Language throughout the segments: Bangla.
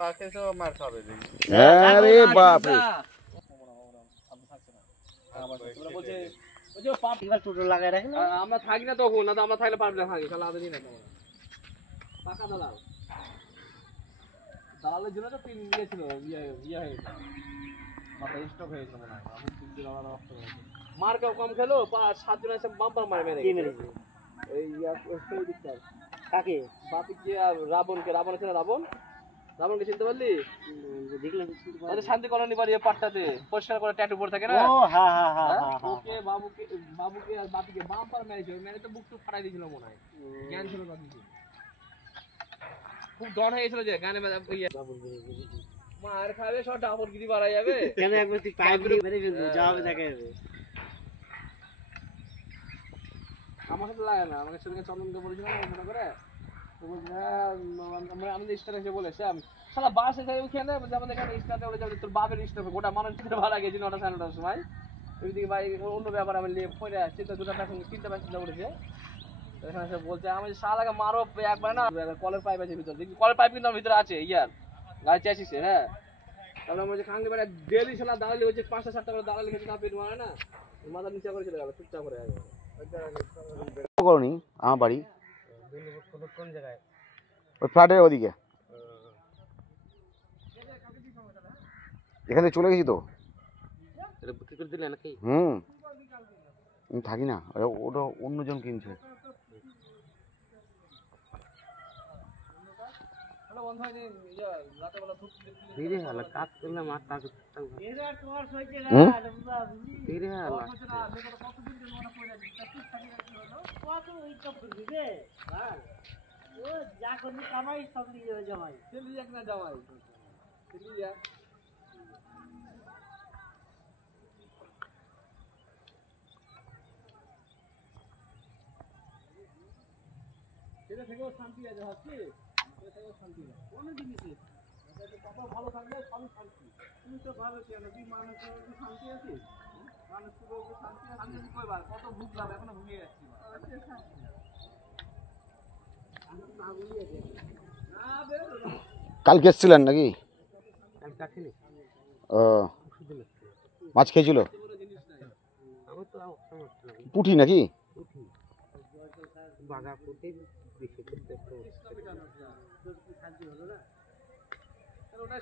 আরে বাপ রে আমরা থাকি না তখন, না তো আমরা থাকলে পারবে না থাকি, তাহলে আদৌ দিন পাকা দালাল। দালালের জন্য তো পিন দিয়েছিল, ইয়ে হয়ে গেছে, মাথা স্টক হয়ে গেছে মনে হয়। মার কেউ কম খেলো, 7 জন এসে বাম্পার মারে মেরে ওই দিকটা। কাকে? বাপিকে আর রাবণকে। রাবণ আছে না, রাবণকে চিনতে পারলি? শান্তি কলোনি বাড়ি পাটটাতে পরিষ্কার করে ট্যাটু পরে থাকে না, ওকে বাবুকে আর বাপিকে বাম্পার মেরেছে। মেরে তো বুক টুক ফাটাই দিয়েছিল মনে হয়, জ্ঞান ছিল বাপিকে। খুব ডর হয়ে গেছিল যে গানে মার খাবে, সব ডাবরগিরি বাড়াই যাবে। কেন একবার তুই পাইপ দিয়ে মেরে ফেলবি, যাবে দেখা যাবে। আমার সাথে লাগে না, আমাকে সেদিকে চন্দনকে বলেছিলাম মনে করে, আমাদের স্টার এসে বলেছে সারা বাস এসে ওখানে আমাদের এখানে স্টারতে বলে যাবে তোর বাপের স্টার, গোটা মানুষ ভাড়া গেছি 9টা 9:30টার সময়। ওইদিকে ভাই অন্য ব্যাপার আমি নিয়ে পড়ে আসছি, তো 2টা প্যাসেঞ্জার 3টা প্যাসেঞ্জার উঠেছে। এখানে এসে বলছে আমি শালাকে মারো একবার না, কলের পাইপ আছে ভিতরে, দেখি কলের পাইপ কিন্তু আমার ভিতরে আছে ইয়ার গাড়ি চেয়েছিস। হ্যাঁ, তারপরে আমার খাঙ্গে বেড়া ডেলি শালা দাঁড়ালি হচ্ছে 5টা 7টা করে দাঁড়ালি হচ্ছে, না পেট মারে না, মাথা নিচে করে চলে গেল চুপচাপ করে। করনি আমার বাড়ি কোন জায়গায়? ওই ফ্ল্যাটের ওদিকে। এখানে চলে গেছি তো। বিক্রি করে দিলে নাকি? আমি থাকি না, ওটা অন্যজন কিনছে। কাজ করলাম আর কামাই সব জামাই জামাই সেটা থেকেও শান্তি আছে, ভাবছি সেটা থেকেও শান্তি না কোনো জিনিসই। কত ভালো থাকলে সবই শান্তি। তুমি তো ভালো কেন, তুই মানুষের শান্তি আছিস, মানুষের শান্তি শান্তি কয়বার কত ভুগলাম, এখনো ভুগে যাচ্ছি। কালকে এসছিলেন নাকি? ও মাছ খেয়েছিল পুঁটি নাকি?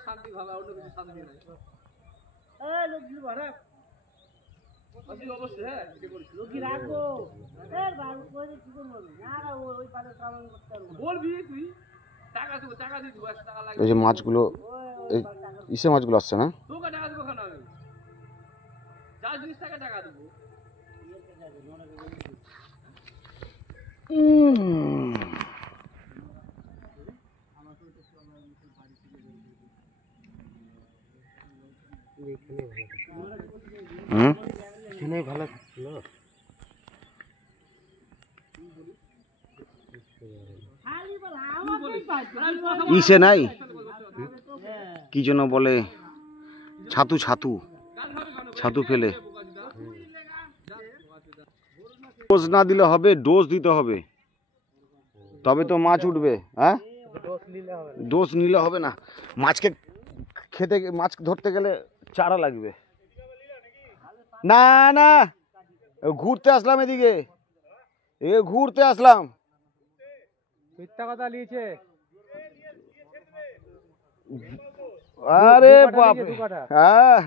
শান্তি ভালো, অন্য কিছু শান্তি নাই। এই যে মাছগুলো, ইসে মাছগুলো আসছে না? ভালো ছিল। ইসে নাই কি জন্য বলে, ছাতু ছাতু ছাতু ফেলে। ডোজ না দিলে হবে, ডোজ দিতে হবে, তবে তো মাছ উঠবে। হ্যাঁ, ডোজ নিলে হবে না। মাছকে খেতে, মাছ ধরতে গেলে চারা লাগবে। না না, ঘুরতে আসলাম এদিকে, ঘুরতে আসলাম। মিথ্যা কথা নিয়েছে। আরে বাপ, হ্যাঁ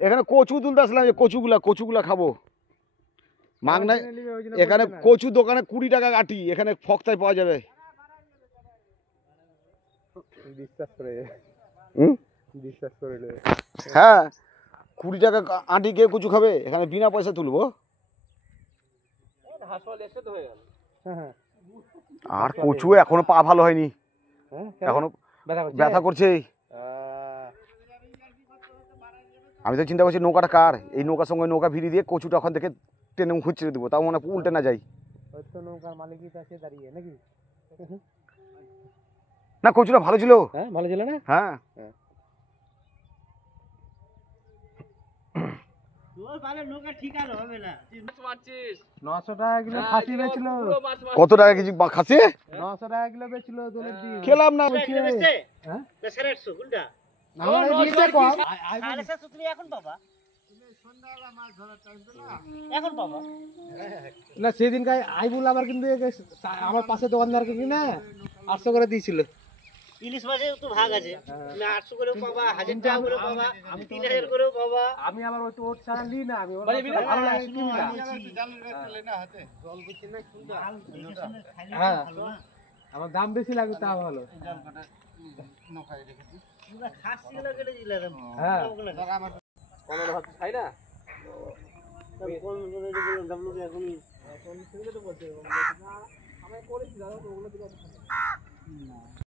এখানে কচু তুলতে আসলাম, যে কচুগুলা খাবো মাগনায়। এখানে কচু দোকানে 20 টাকা আটি, এখানে ফক্তায় পাওয়া যাবে। হ্যাঁ 20 টাকা আটি, কে কচু খাবে? এখানে বিনা পয়সা তুলবো। আর কচু এখনো পা ভালো হয়নি, এখনো ব্যথা করছে। আমি তো চিন্তা করছি নৌকাটা কার, এই নৌকার সঙ্গে নৌকা ভিড়ি দিয়ে কচুটা ওখান থেকে টেনে খুঁজছে দেবো, তাও মনে উল্টে না যাই। নৌকার মালিকই আছে দাঁড়িয়ে নাকি? না কচুটা ভালো ছিল। হ্যাঁ ভালো ছিল না? হ্যাঁ মাছ মারছিস 900 টাকা কিলো খাসি বেচলো। পুরো মাছ মারছিস। কত টাকা কেজি খাসি 900 টাকা কিলো বেচলো দোলের দিন। খেলাম না হ্যাঁ? না, ও, মানে 900 দিয়েছে আর কম। কি? না সেদিন আইবুল আবার কিন্তু আমার পাশে দোকানদারকে কিনে 800 করে দিয়েছিল। ইলিশ মাছে তো ভাগ আছে, তুমি 800 করেও পাবা, 1000 টাকা করেও পাবা, 3000 করেও পাবা। আমি আবার ওই ওর ছাড়া নিই না, আমি ওর মানে বিনা ভালো লাগে কিনি না। হ্যাঁ আমার দাম বেশি লাগে তা ভালো। পুরা খাসি গুলো কেটে দিলাম। হ্যাঁ কমে ভাবছিস খাই না কোন করে বললাম ডাবলুকে এখন আমি করেছি দাদা তো ওগুলো দিকে